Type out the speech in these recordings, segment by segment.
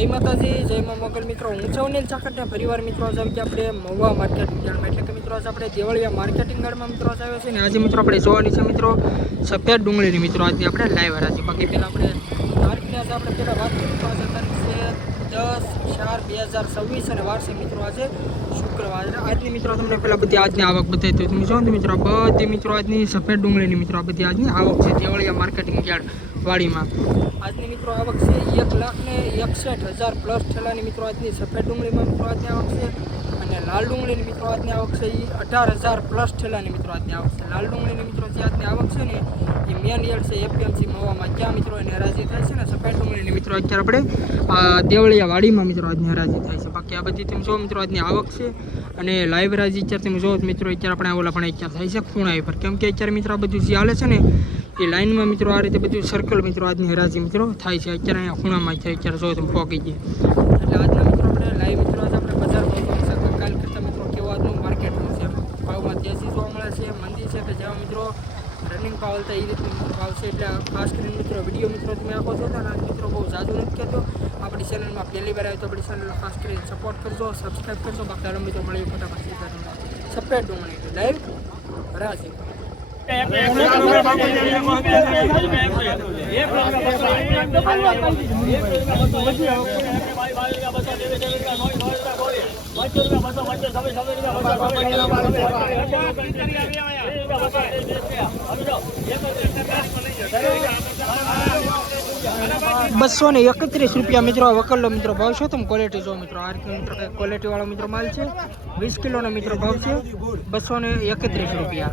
જય માતાજી, જય મા મોગલ મિત્રો. હું છું અનિલ ચાકડિયા. ફરીવાર મિત્રો આજે આપણે મહુવા માર્કેટિંગ યાર્ડમાં એટલે કે મિત્રો આજે આપણે દેવળિયા માર્કેટિંગ યાર્ડમાં મિત્રો આવ્યો છે ને આજે મિત્રો આપણે જોવાની છે મિત્રો સફેદ ડુંગળીની મિત્રો આજની આપણે લાઈવ હરાજી. બાકી પહેલાં આપણે તારીખની આજે આપણે પહેલાં વાત કરીએ તો આજે તારીખ છે 10/4/2026 અને વાર છે મિત્રો આજે શુક્રવાર. આજની મિત્રો તમને પહેલાં બધી આજની આવક બતાવી તો તમે જો ને મિત્રો બધી મિત્રો આજની સફેદ ડુંગળીની મિત્રો આ બધી આજની આવક છે દેવળિયા માર્કેટિંગ યાર્ડ વાડીમાં. આજની મિત્રો આવક છે 1,61,000 પ્લસ ઠેલાની મિત્રો આજની સફેદ ડુંગળીમાં મિત્રો આજની આવક છે. અને લાલ ડુંગળીની મિત્રો આજની આવક છે એ 18,000 પ્લસ ઠેલાની મિત્રો આજની આવક છે. લાલ ડુંગળીની મિત્રો જે આજની આવક છે ને એ મેન યાર્ડ છે એપીએમસી મહુવામાં, ત્યાં મિત્રો એની હરાજી થાય છે ને સફેદ ડુંગળીની મિત્રો અત્યારે આપણે દેવળિયા વાડીમાં મિત્રો આજની હરાજી થાય છે. બાકી આ બધી તમે જો મિત્રો આજની આવક છે અને લાઈવ હરાજી અત્યારે તમે જો મિત્રો અત્યારે આપણે ઓલા પણ અત્યારે થાય છે ખૂણા પર, કેમ કે અત્યારે મિત્રો આ બધું જે હાલે છે ને એ લાઈનમાં મિત્રો આ રીતે બધું સર્કલ મિત્રો આજની હરાજી મિત્રો થાય છે. અત્યારે અહીંયા ખૂણામાં થાય અત્યારે જો તમે પહોંચી ગઈ એટલે આજના મિત્રો આપણે લાઈવ મિત્રો આજે આપણે બજાર ભાવ કાલ કરતાં મિત્રો કેવું આજનું માર્કેટ છે, ભાવમાં તેજી જોવા મળે છે, મંદી છે કે જેવા મિત્રો રનિંગ ભાવ હતા એ રીતનું ભાવ છે. એટલે ખાસ કરીને મિત્રો વિડીયો મિત્રો તમે આખો છો ને મિત્રો બહુ જાજુ નથી કહેતો. આપણી ચેનલમાં પહેલી વાર આવ્યો તો આપણી ચેનલ ખાસ કરીને સપોર્ટ કરજો, સબસ્ક્રાઈબ કરજો. બાકી આલમ મિત્રો મળીએ ફટાફટ સફેદ ડુંગળી લાઈવ હરાજી. ₹231 મિત્રો વકલનો મિત્રો ભાવ છે. તમે ક્વોલિટી જો મિત્રો આ રીતનો મિત્રો ક્વોલિટી વાળો મિત્રો માલ છે. 20 કિલોનો મિત્રો ભાવ છે ₹231.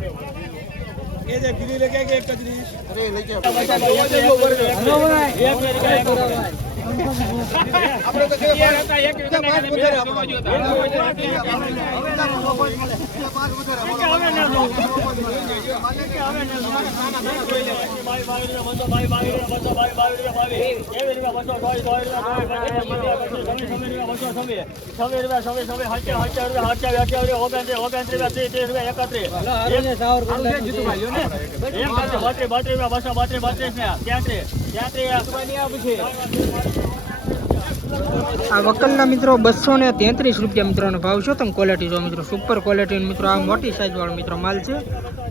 આ વકલના મિત્રો ₹233 મિત્રોનો ભાવ છે. તમે ક્વોલિટી જો મિત્રો સુપર ક્વોલિટી મિત્રો આ મોટી સાઈઝ વાળો મિત્રો માલ છે.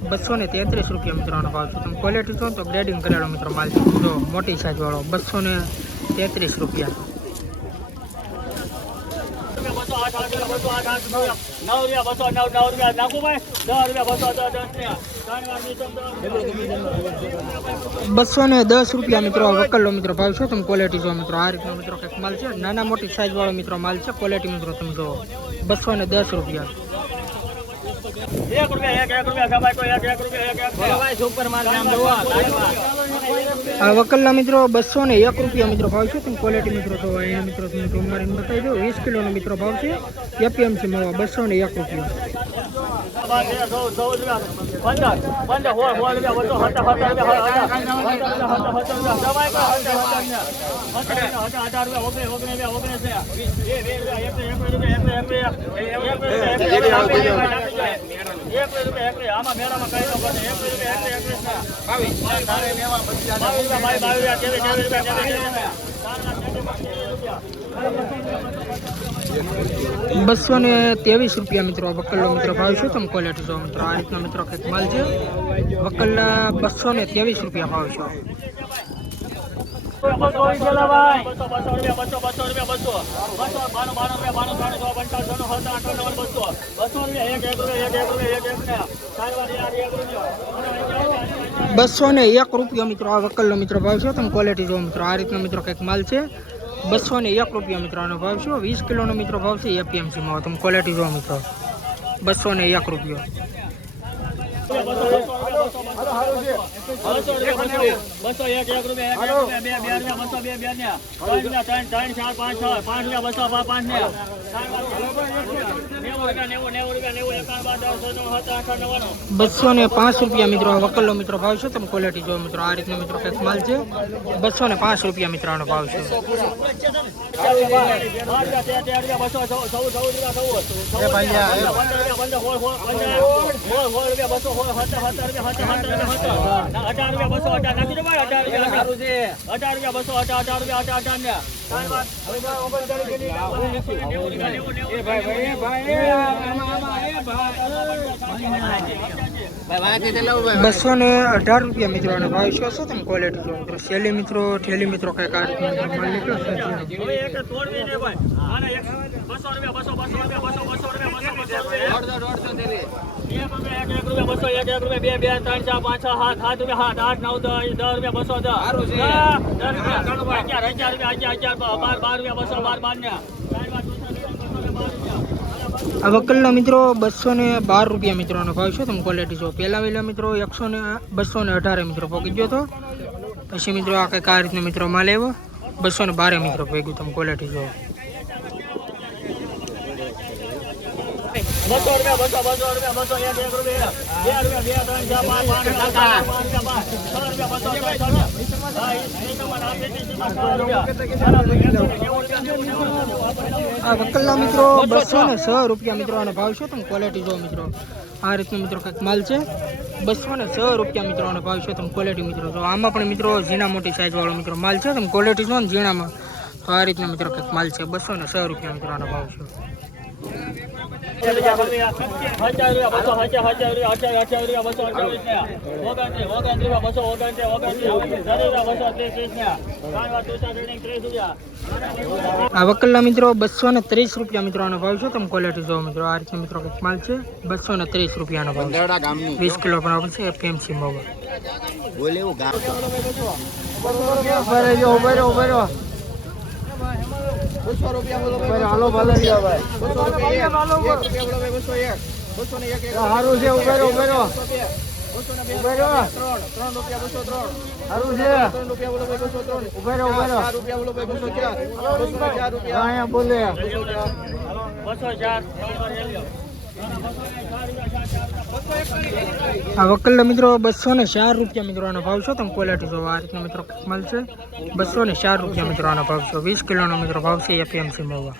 ₹233 મિત્રોનો ભાવ છે. તમે ક્વોલિટી જો તો ગ્રેડિંગ કરેલો મિત્રો માલ છે. જો મોટી સાઈઝ વાળો ₹233. ₹210 મિત્રો વકલનો મિત્રો ભાવ છે. તમે ક્વોલિટી જો મિત્રો આ રીતનો મિત્રો કંઈક માલ છે. નાના મોટી સાઈઝ વાળો મિત્રો માલ છે. ક્વોલિટી મિત્રો તમે જો ₹210. આ વકલના મિત્રો ₹201 મિત્રો ભાવ છે. તમે ક્વોલિટી મિત્રો તો અહીંયા મિત્રો તમે રૂમ મારીને બતાવી દો. 20 કિલોનો મિત્રો ભાવ છે. એપીએમસી મહુવા ₹201. ₹223 મિત્રો વકલનો મિત્રો ભાવ છે. તમે ક્વોલિટી જો મિત્રો આ રીતનો મિત્રો કંઈક માલ છે. વકલના ₹223 ભાવ છે. ₹201 મિત્રો આ વકલનો મિત્રો ભાવ છે. તમે ક્વોલિટી જો મિત્રો આ રીતનો મિત્રો કંઈક માલ છે. ₹201 મિત્રો આનો ભાવ છે. 20 કિલોનો મિત્રો ભાવ છે એપીએમસી માં. તમે ક્વોલિટી જો મિત્રો ₹201. ₹205 મિત્રો વકલનો મિત્રો ભાવ છે. તમે ક્વોલિટી જો મિત્રો આ રીતનો મિત્રો કંઈક માલ છે. ₹205 મિત્રો આનો ભાવ છે. ₹18 ₹200 ₹218 મિત્રો અને ભાવ શું છે તમે ક્વોલિટી જો મિત્રો સેલી મિત્રો ઠેલી મિત્રો કઈ કાર્ડ માલ નીકળ્યો છે આ વકલના મિત્રો ₹212 મિત્રોનો ભાવ છે તમે ક્વોલિટી જો પહેલા વેલા મિત્રો 218 મિત્રો પહોંચી ગયો હતો પછી મિત્રો આ કંઈક આ રીતના મિત્રો માલ આવ્યો 212 મિત્રો ભેગું તમે ક્વોલિટી જો આ વકલના મિત્રો ₹206 મિત્રો આનો ભાવ છે તમે ક્વોલિટી જો મિત્રો આ રીતનો મિત્રો કંઈક માલ છે ₹206 મિત્રો આનો ભાવ છે તમે ક્વોલિટી મિત્રો જો આમાં પણ મિત્રો ઝીણા મોટી સાઈઝ વાળો મિત્રો માલ છે તમે ક્વોલિટી જો ને ઝીણામાં તો આ રીતનો મિત્રો કંઈક માલ છે ₹206 મિત્રો આનો ભાવ છે આ વકલના મિત્રો ₹230 મિત્રો આનો ભાવ છે તમે ક્વોલિટી જો મિત્રો આ રીતે મિત્રો કંઈક માલ છે ₹230 નો ભાવ 20 કિલો પણ આવશે એપીએમસી માં બોલે એવું ગામ ₹200 બોલો ભાઈ હાલો ભલે લ્યો ભાઈ સારું છે ઉભેરો બોલે આ વકલના મિત્રો ₹204 મિત્રો આનો ભાવ છે તમે ક્વોલિટી જો આ રીતનો મિત્રો માલ છે ₹204 મિત્રો આનો ભાવ છે 20 કિલોનો મિત્રો ભાવ છે એપીએમસી માં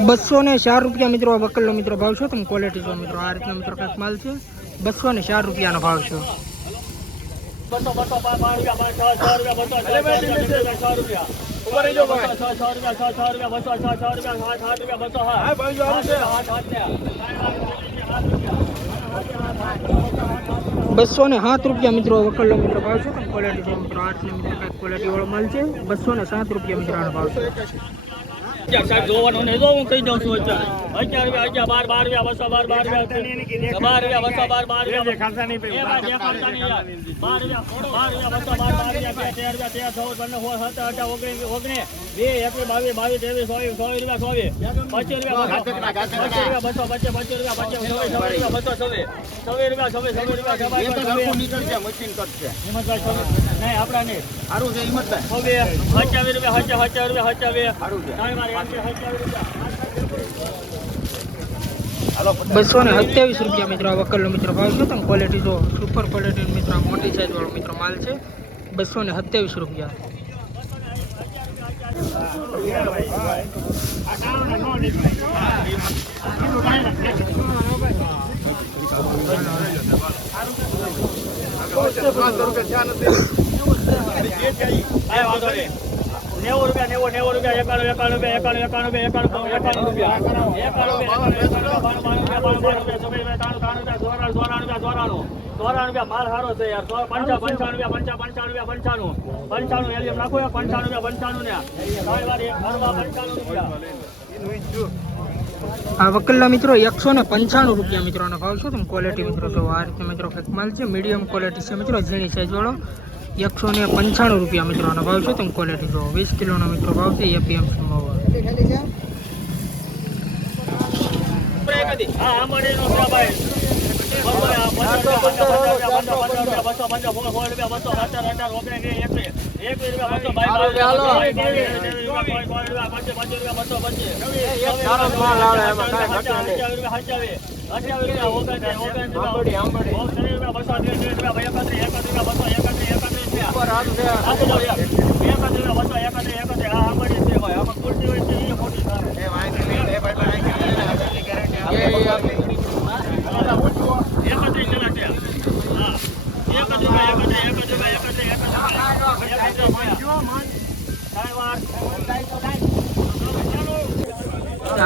₹204 મિત્રો વકલનો મિત્રો ભાવ છે તમે ક્વોલિટી જો મિત્રો આ રીતનો મિત્રો કંઈક માલ છે ₹204 નો ભાવ છે ₹207 મિત્રો વકલનો મિત્રો ભાવ છે તમે ક્વોલિટી જો મિત્રો આ રીતનો મિત્રો કંઈક ક્વોલિટી વાળો માલ છે ₹207 મિત્રો આનો ભાવ છે સાહેબ જોવાનું નહીં જો હું કહી દઉં છું ₹11 ₹227 મિત્રો આ વકલનો મિત્રો ભાવ છે તમે ક્વોલિટી જો સુપર ક્વોલિટી મિત્રો મોટી સાઈઝ વાળો મિત્રો માલ છે ₹227 માલ સારો છે યાર 95 એલિયમ નાખો 95 ને આ વકલના મિત્રો ₹195 મિત્રો નો ભાવ છે તમે ક્વોલિટી મિત્રો જો આ રીતે મિત્રો કંઈક માલ છે મીડિયમ ક્વોલિટી છે મિત્રો ઝીણી સાઈઝ વાળો ₹195 મિત્રો નો ભાવ છે તમે ક્વોલિટી જો 20 કિલોનો મિત્રો ભાવ છે એપીએમસી માં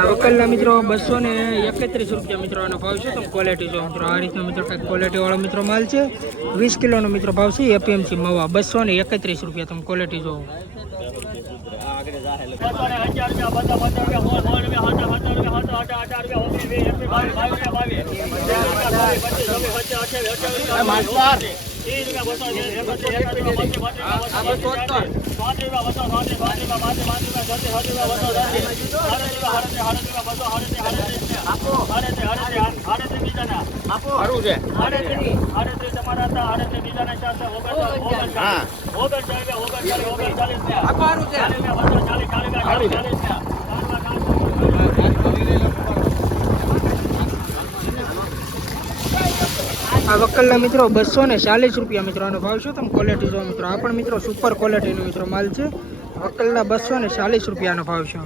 વકલના મિત્રો 231 રૂપિયા મિત્રો આનો ભાવ છે. તમે ક્વોલિટી જો મિત્રો આ રીતનો મિત્રો કંઈક ક્વોલિટી વાળો મિત્રો માલ છે. 20 કિલોનો મિત્રો ભાવ છે. એપીએમસી મવા 231 રૂપિયા. તમે ક્વોલિટી જો. આ વકલના મિત્રો 240 રૂપિયા મિત્રો આનો ભાવ છે. તમે ક્વોલિટી જો મિત્રો આ પણ મિત્રો સુપર ક્વોલિટીનો મિત્રો માલ છે. વકલના 240 રૂપિયાનો ભાવ છે.